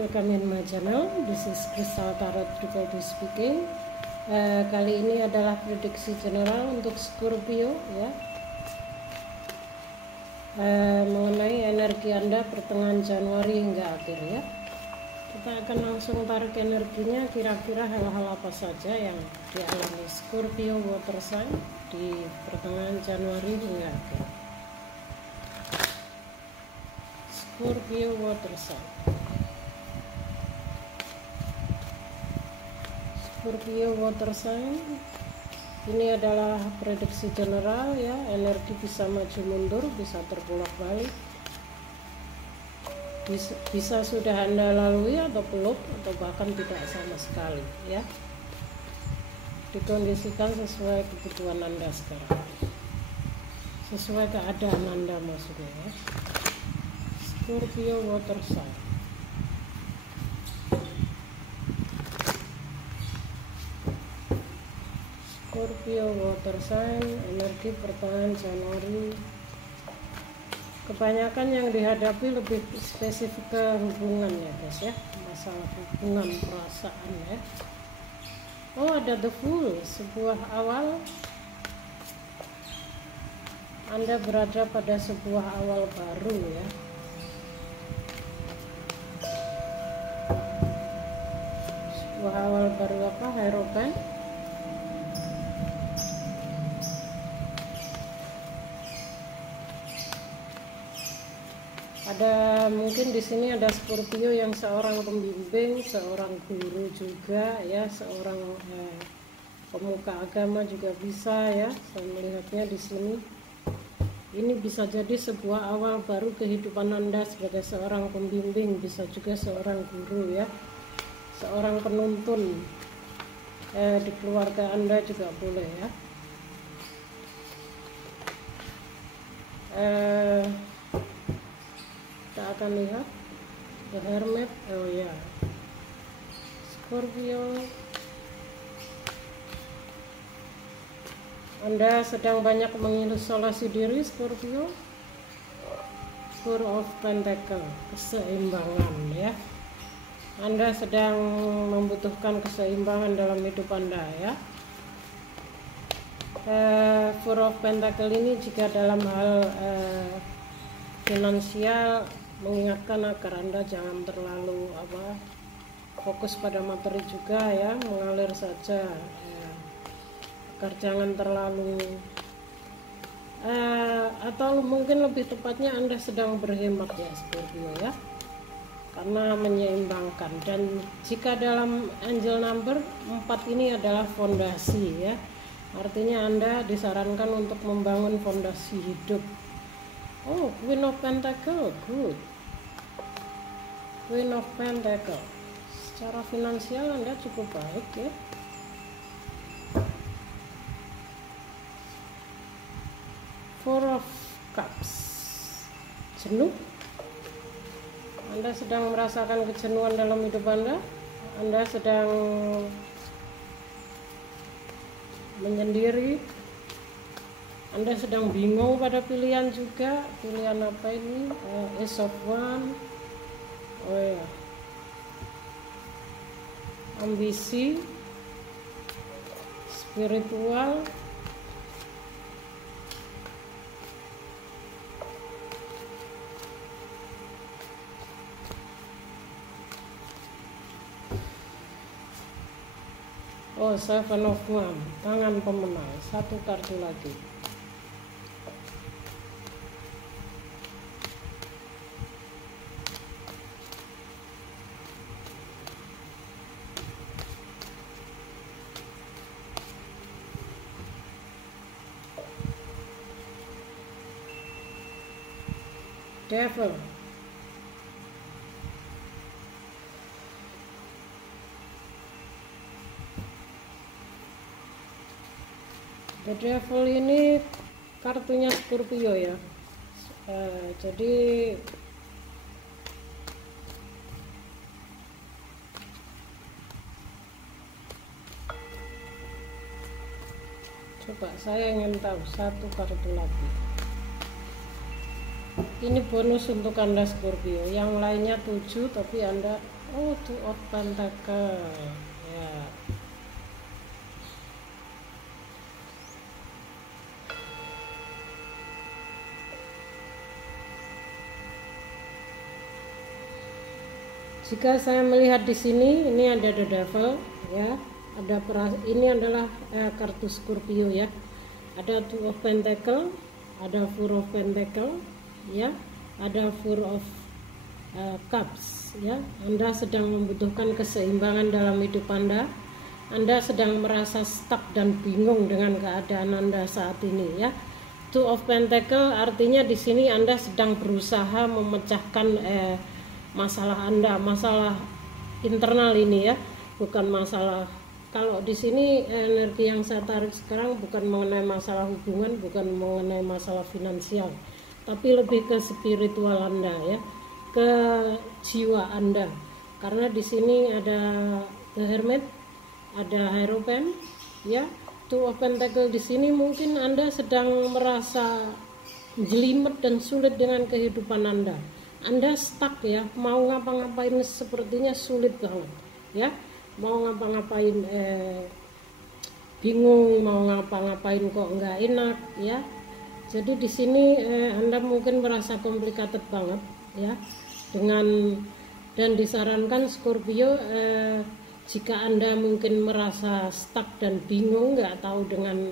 welcome in my channel. This is Crystal Tarot Triple speaking. Kali ini adalah prediksi general untuk Scorpio ya, mengenai energi Anda pertengahan Januari hingga akhir ya. Kita akan langsung tarik energinya, kira-kira hal-hal apa saja yang dialami Scorpio water sign di pertengahan Januari hingga akhir. Scorpio water sign. Scorpio water sign ini adalah prediksi general ya, energi bisa maju mundur, bisa terbolak-balik, bisa sudah Anda lalui atau belum, atau bahkan tidak sama sekali ya. Dikondisikan sesuai kebutuhan Anda sekarang, sesuai keadaan Anda maksudnya ya. Scorpio water sign. Scorpio water sign, energi pertengahan Januari. Kebanyakan yang dihadapi lebih spesifik ke hubungan ya guys ya, masalah hubungan, perasaan ya. Oh, ada the Fool, sebuah awal. Anda berada pada sebuah awal baru ya. Sebuah awal baru apa? Hierophant. Ada mungkin di sini ada Scorpio yang seorang pembimbing, seorang guru juga ya, seorang pemuka agama juga bisa ya. Saya melihatnya di sini. Ini bisa jadi sebuah awal baru kehidupan Anda sebagai seorang pembimbing, bisa juga seorang guru ya, seorang penuntun di keluarga Anda juga boleh ya. Kita akan lihat The Hermit. Oh ya, Scorpio, Anda sedang banyak mengisolasi diri Scorpio. Four of Pentacle, keseimbangan ya. Anda sedang membutuhkan keseimbangan dalam hidup Anda ya. Four of Pentacle ini jika dalam hal finansial, mengingatkan agar Anda jangan terlalu fokus pada materi juga ya, mengalir saja ya, agar jangan terlalu atau mungkin lebih tepatnya Anda sedang berhemat ya Scorpio ya, karena menyeimbangkan. Dan jika dalam angel number 4 ini adalah fondasi ya, artinya Anda disarankan untuk membangun fondasi hidup. Oh, Queen of Pentacle, good. Queen of Pentacle, secara finansial Anda cukup baik ya. Four of Cups, jenuh. Anda sedang merasakan kejenuhan dalam hidup Anda. Anda sedang menyendiri. Anda sedang bingung pada pilihan juga. Pilihan apa ini? Ace of Wands. Oh ya, ambisi, spiritual, oh Seven of Wands, tangan pemenang, satu kartu lagi. Devil, The Devil ini kartunya Scorpio ya. Jadi coba saya ingin tahu satu kartu lagi. Ini bonus untuk Anda Scorpio, yang lainnya 7 tapi Anda Oh, Two of Pentacle ya. Jika saya melihat di sini, ini ada The Devil ya, ini adalah kartu Scorpio ya. Ada Two of Pentacle, ada Four of Pentacle ya, ada Four of Cups ya. Anda sedang membutuhkan keseimbangan dalam hidup Anda. Anda sedang merasa stuck dan bingung dengan keadaan Anda saat ini ya. Two of Pentacle artinya di sini Anda sedang berusaha memecahkan masalah Anda, masalah internal ini ya, bukan masalah. Kalau di sini energi yang saya tarik sekarang bukan mengenai masalah hubungan, bukan mengenai masalah finansial, tapi lebih ke spiritual Anda ya, ke jiwa Anda. Karena di sini ada The Hermit, ada Hierophant ya. Two of Pentacle di sini mungkin Anda sedang merasa jelimet dan sulit dengan kehidupan Anda. Anda stuck ya, mau ngapa-ngapain sepertinya sulit banget ya, mau ngapa-ngapain bingung, mau ngapa-ngapain kok nggak enak ya. Jadi di sini Anda mungkin merasa complicated banget ya, dan disarankan Scorpio jika Anda mungkin merasa stuck dan bingung, nggak tahu dengan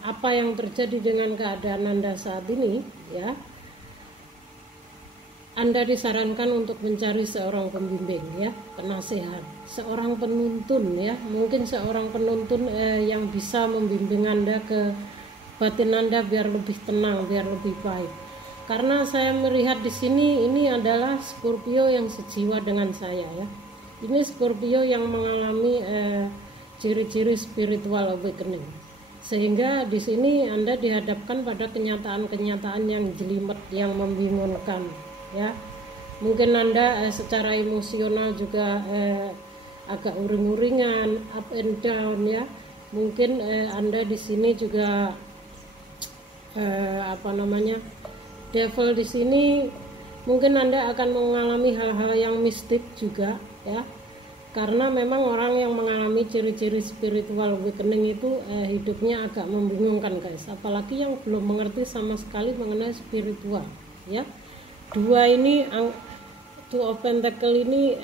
apa yang terjadi dengan keadaan Anda saat ini ya, Anda disarankan untuk mencari seorang pembimbing ya, penasehat, seorang penuntun ya, mungkin seorang penuntun yang bisa membimbing Anda ke batin Anda biar lebih tenang, biar lebih baik. Karena saya melihat di sini ini adalah Scorpio yang sejiwa dengan saya ya. Ini Scorpio yang mengalami ciri-ciri spiritual awakening. Sehingga di sini Anda dihadapkan pada kenyataan-kenyataan yang jelimet, yang membingungkan. Ya, mungkin Anda secara emosional juga agak uring-uringan, up and down ya. Mungkin Anda di sini juga devil di sini mungkin Anda akan mengalami hal-hal yang mistik juga ya. Karena memang orang yang mengalami ciri-ciri spiritual awakening itu hidupnya agak membingungkan guys, apalagi yang belum mengerti sama sekali mengenai spiritual ya. Dua ini, Two of Pentacle ini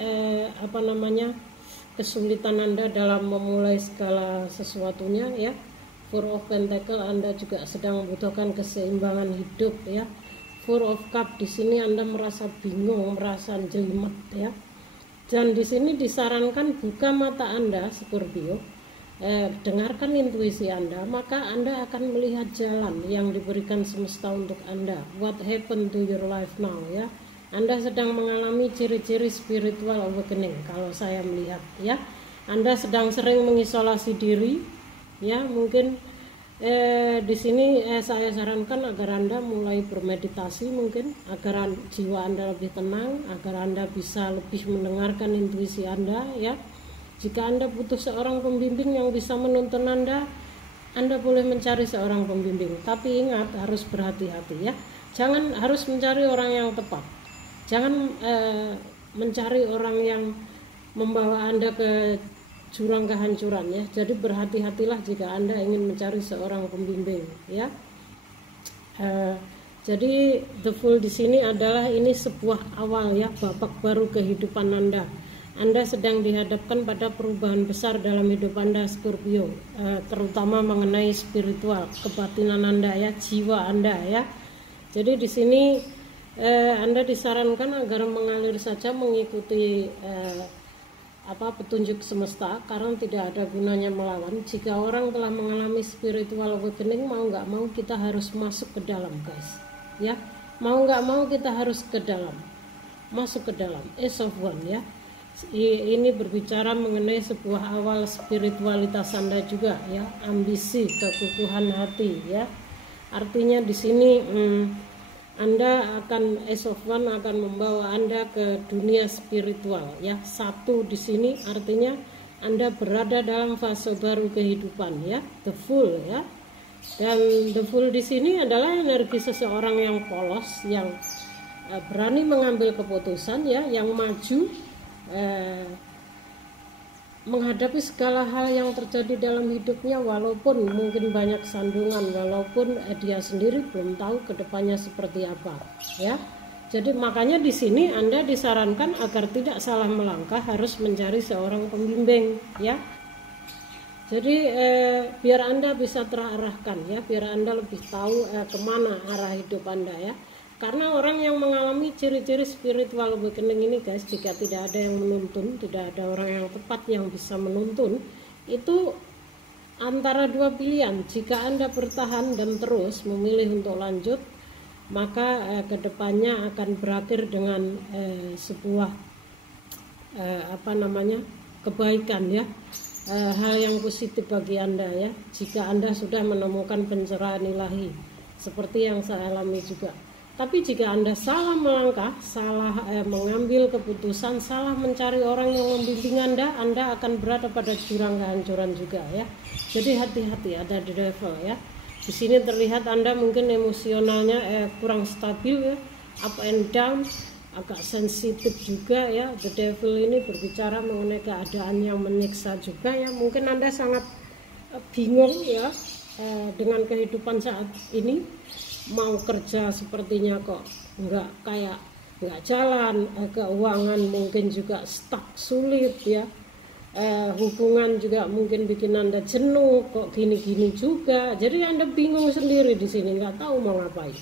kesulitan Anda dalam memulai segala sesuatunya ya. Four of Pentacle Anda juga sedang membutuhkan keseimbangan hidup ya. Four of Cup di sini Anda merasa bingung, merasa jelimet ya. Dan di sini disarankan buka mata Anda Scorpio, dengarkan intuisi Anda, maka Anda akan melihat jalan yang diberikan semesta untuk Anda. What happened to your life now ya. Anda sedang mengalami ciri-ciri spiritual awakening kalau saya melihat ya. Anda sedang sering mengisolasi diri ya, mungkin di sini saya sarankan agar Anda mulai bermeditasi, mungkin agar jiwa Anda lebih tenang, agar Anda bisa lebih mendengarkan intuisi Anda ya. Jika Anda butuh seorang pembimbing yang bisa menuntun Anda boleh mencari seorang pembimbing. Tapi ingat, harus berhati-hati ya. Jangan harus mencari orang yang tepat. Jangan mencari orang yang membawa Anda ke jurang kehancuran ya. Jadi berhati-hatilah jika Anda ingin mencari seorang pembimbing ya. Jadi the Fool di sini adalah ini sebuah awal ya, babak baru kehidupan Anda. Anda sedang dihadapkan pada perubahan besar dalam hidup Anda Scorpio, terutama mengenai spiritual, kebatinan Anda ya, jiwa Anda ya. Jadi di sini Anda disarankan agar mengalir saja mengikuti petunjuk semesta, karena tidak ada gunanya melawan. Jika orang telah mengalami spiritual awakening, mau nggak mau kita harus masuk ke dalam guys ya, mau nggak mau kita harus ke dalam, masuk ke dalam. Ace of Wands ya. Ini berbicara mengenai sebuah awal spiritualitas Anda juga ya, ambisi, kekukuhan hati ya. Artinya di sini Anda akan, Ace of Wands akan membawa Anda ke dunia spiritual ya. Satu di sini artinya Anda berada dalam fase baru kehidupan ya, the Fool ya. Dan the Fool di sini adalah energi seseorang yang polos, yang berani mengambil keputusan ya, yang maju menghadapi segala hal yang terjadi dalam hidupnya, walaupun mungkin banyak sandungan, walaupun dia sendiri belum tahu kedepannya seperti apa, ya. Jadi makanya di sini Anda disarankan agar tidak salah melangkah, harus mencari seorang pembimbing, ya. Jadi biar Anda bisa terarahkan, ya, biar Anda lebih tahu kemana arah hidup Anda, ya. Karena orang yang mengalami ciri-ciri spiritual awakening ini, guys, jika tidak ada yang menuntun, tidak ada orang yang tepat yang bisa menuntun, itu antara dua pilihan. Jika Anda bertahan dan terus memilih untuk lanjut, maka kedepannya akan berakhir dengan sebuah kebaikan, ya, hal yang positif bagi Anda, ya. Jika Anda sudah menemukan pencerahan ilahi, seperti yang saya alami juga. Tapi jika Anda salah melangkah, salah mengambil keputusan, salah mencari orang yang membimbing Anda akan berada pada jurang kehancuran juga, ya. Jadi hati-hati, ada the devil, ya. Di sini terlihat Anda mungkin emosionalnya kurang stabil, ya, up and down, agak sensitif juga, ya. The devil ini berbicara mengenai keadaan yang menyiksa juga, ya. Mungkin Anda sangat bingung, ya, dengan kehidupan saat ini. Mau kerja sepertinya kok nggak jalan, keuangan mungkin juga stuck, sulit, ya, hubungan juga mungkin bikin Anda jenuh, kok gini-gini juga. Jadi Anda bingung sendiri di sini, nggak tahu mau ngapain.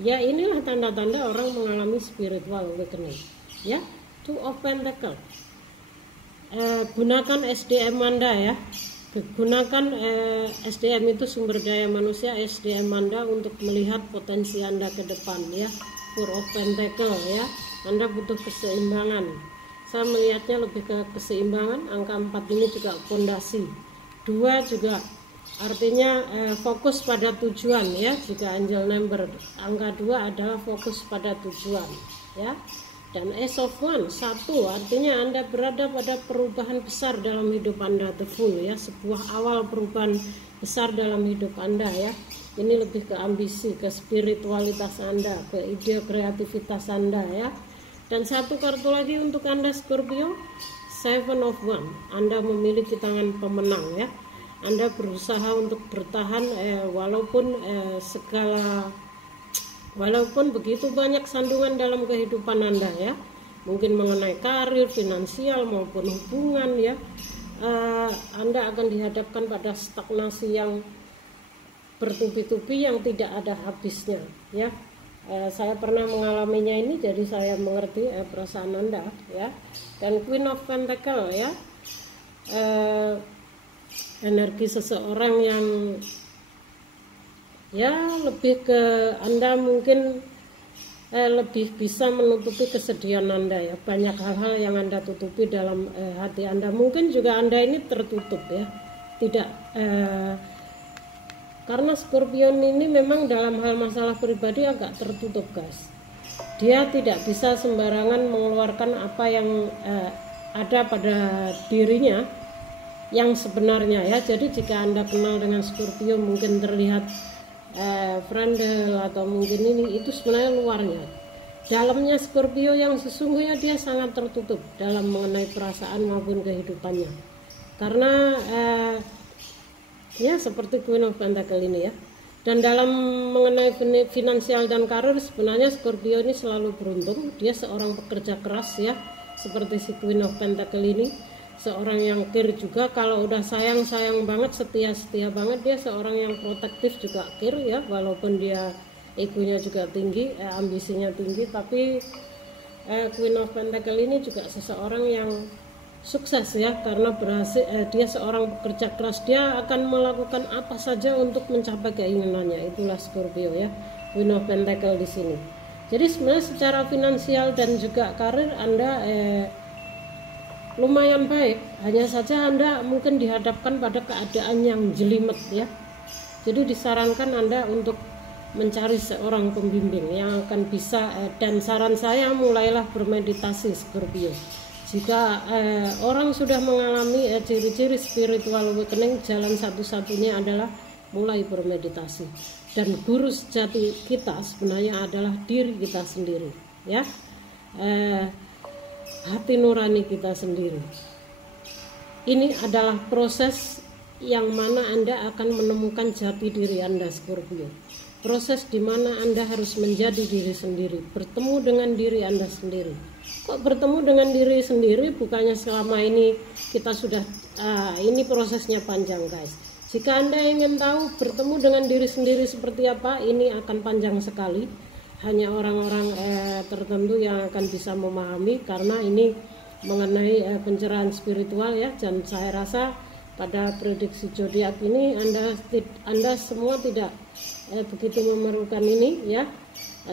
Ya, inilah tanda-tanda orang mengalami spiritual awakening, ya. Two of Pentacles. Gunakan SDM Anda, ya. Gunakan SDM itu sumber daya manusia, SDM Anda untuk melihat potensi Anda ke depan, ya. Four of Pentacles, ya. Anda butuh keseimbangan. Saya melihatnya lebih ke keseimbangan. Angka 4 ini juga fondasi. 2 juga artinya fokus pada tujuan, ya. Jika angel number angka 2 adalah fokus pada tujuan, ya. Dan Ace of Wands 1 artinya Anda berada pada perubahan besar dalam hidup Anda, the full, ya, sebuah awal perubahan besar dalam hidup Anda, ya. Ini lebih ke ambisi, ke spiritualitas Anda, ke ide kreativitas Anda, ya. Dan satu kartu lagi untuk Anda Scorpio, Seven of Wands. Anda memiliki tangan pemenang, ya. Anda berusaha untuk bertahan walaupun begitu banyak sandungan dalam kehidupan Anda, ya. Mungkin mengenai karir, finansial maupun hubungan, ya. Anda akan dihadapkan pada stagnasi yang bertubi-tubi yang tidak ada habisnya, ya. Saya pernah mengalaminya ini, jadi saya mengerti perasaan Anda, ya. Dan Queen of Pentacles, ya. Energi seseorang yang, ya, lebih ke Anda mungkin lebih bisa menutupi kesedihan Anda, ya. Banyak hal-hal yang Anda tutupi dalam hati Anda. Mungkin juga Anda ini tertutup, ya. Tidak karena Scorpio ini memang dalam hal masalah pribadi agak tertutup, guys. Dia tidak bisa sembarangan mengeluarkan apa yang ada pada dirinya yang sebenarnya, ya. Jadi jika Anda kenal dengan Scorpio mungkin terlihat frandel atau mungkin ini, itu sebenarnya luarnya. Dalamnya Scorpio yang sesungguhnya dia sangat tertutup dalam mengenai perasaan maupun kehidupannya. Karena ya seperti Queen of Pentacles ini, ya. Dan dalam mengenai finansial dan karir sebenarnya Scorpio ini selalu beruntung. Dia seorang pekerja keras, ya, seperti si Queen of Pentacles ini. Seorang yang care juga, kalau udah sayang banget, setia banget. Dia seorang yang protektif juga care, ya, walaupun dia egonya juga tinggi, ambisinya tinggi. Tapi Queen of Pentacles ini juga seseorang yang sukses, ya, karena berhasil. Dia seorang pekerja keras, dia akan melakukan apa saja untuk mencapai keinginannya. Itulah Scorpio, ya, Queen of Pentacles di sini. Jadi sebenarnya secara finansial dan juga karir Anda lumayan baik, hanya saja Anda mungkin dihadapkan pada keadaan yang jelimet, ya. Jadi disarankan Anda untuk mencari seorang pembimbing yang akan bisa, dan saran saya mulailah bermeditasi, Scorpio. Jika orang sudah mengalami ciri-ciri spiritual awakening, jalan satu-satunya adalah mulai bermeditasi. Dan guru sejati kita sebenarnya adalah diri kita sendiri, ya. hati nurani kita sendiri. Ini adalah proses yang mana Anda akan menemukan jati diri Anda, Scorpio. Proses di mana Anda harus menjadi diri sendiri, bertemu dengan diri Anda sendiri. Kok bertemu dengan diri sendiri? Bukannya selama ini kita sudah ini prosesnya panjang, guys. Jika Anda ingin tahu bertemu dengan diri sendiri seperti apa, ini akan panjang sekali. Hanya orang-orang tertentu yang akan bisa memahami, karena ini mengenai pencerahan spiritual ya. Dan saya rasa pada prediksi zodiak ini Anda semua tidak begitu memerlukan ini ya,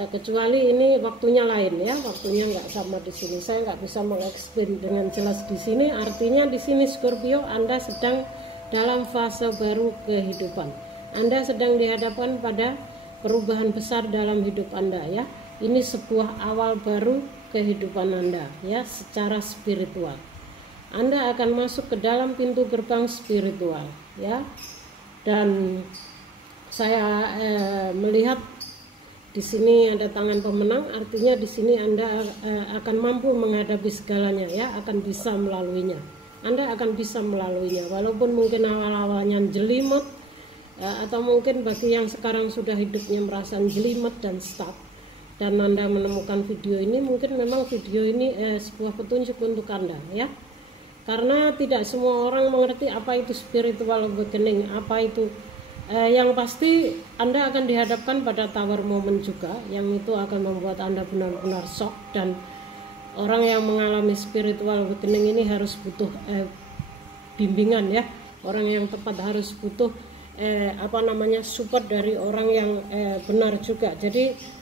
kecuali ini waktunya lain ya, waktunya nggak sama di sini. Saya nggak bisa mengeksplain dengan jelas di sini. Artinya di sini Scorpio, Anda sedang dalam fase baru kehidupan. Anda sedang dihadapkan pada perubahan besar dalam hidup Anda ya. Ini sebuah awal baru kehidupan Anda ya, secara spiritual. Anda akan masuk ke dalam pintu gerbang spiritual ya. Dan saya melihat di sini ada tangan pemenang, artinya di sini Anda akan mampu menghadapi segalanya ya, akan bisa melaluinya. Anda akan bisa melaluinya, walaupun mungkin awal-awalnya jelimet atau mungkin bagi yang sekarang sudah hidupnya merasa jelimet dan stuck, dan Anda menemukan video ini, mungkin memang video ini sebuah petunjuk untuk Anda ya. Karena tidak semua orang mengerti apa itu spiritual awakening, apa itu. Yang pasti Anda akan dihadapkan pada tower moment juga, yang itu akan membuat Anda benar-benar shock. Dan orang yang mengalami spiritual awakening ini harus butuh bimbingan ya. Orang yang tepat harus butuh support dari orang yang benar juga. Jadi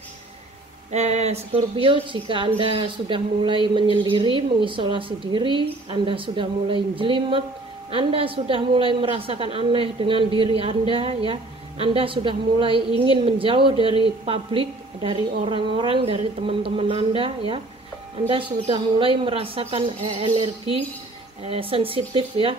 Scorpio, jika Anda sudah mulai menyendiri, mengisolasi diri, Anda sudah mulai jelimet, Anda sudah mulai merasakan aneh dengan diri Anda ya, Anda sudah mulai ingin menjauh dari publik, dari orang-orang, dari teman-teman Anda ya, Anda sudah mulai merasakan energi sensitif ya,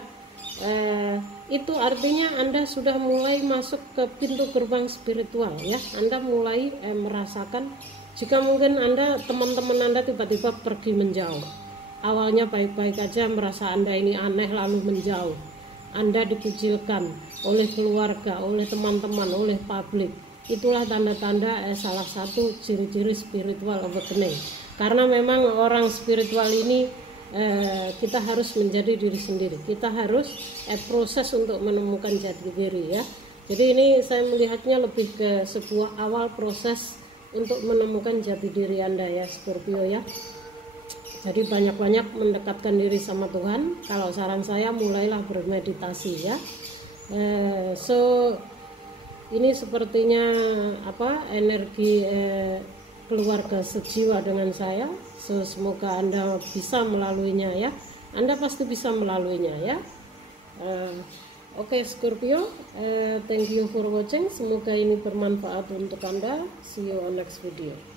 itu artinya Anda sudah mulai masuk ke pintu gerbang spiritual ya. Anda mulai merasakan, jika mungkin Anda, teman-teman Anda tiba-tiba pergi menjauh, awalnya baik-baik aja, merasa Anda ini aneh lalu menjauh, Anda dikucilkan oleh keluarga, oleh teman-teman, oleh publik, itulah tanda-tanda salah satu ciri-ciri spiritual awakening. Karena memang orang spiritual ini kita harus menjadi diri sendiri, kita harus proses untuk menemukan jati diri ya. Jadi ini saya melihatnya lebih ke sebuah awal proses untuk menemukan jati diri Anda ya, Scorpio ya. Jadi banyak-banyak mendekatkan diri sama Tuhan. Kalau saran saya, mulailah bermeditasi ya. Ini sepertinya energi keluarga sejiwa dengan saya. Semoga Anda bisa melaluinya ya. Anda pasti bisa melaluinya ya. Oke, Scorpio, thank you for watching. Semoga ini bermanfaat untuk Anda. See you on next video.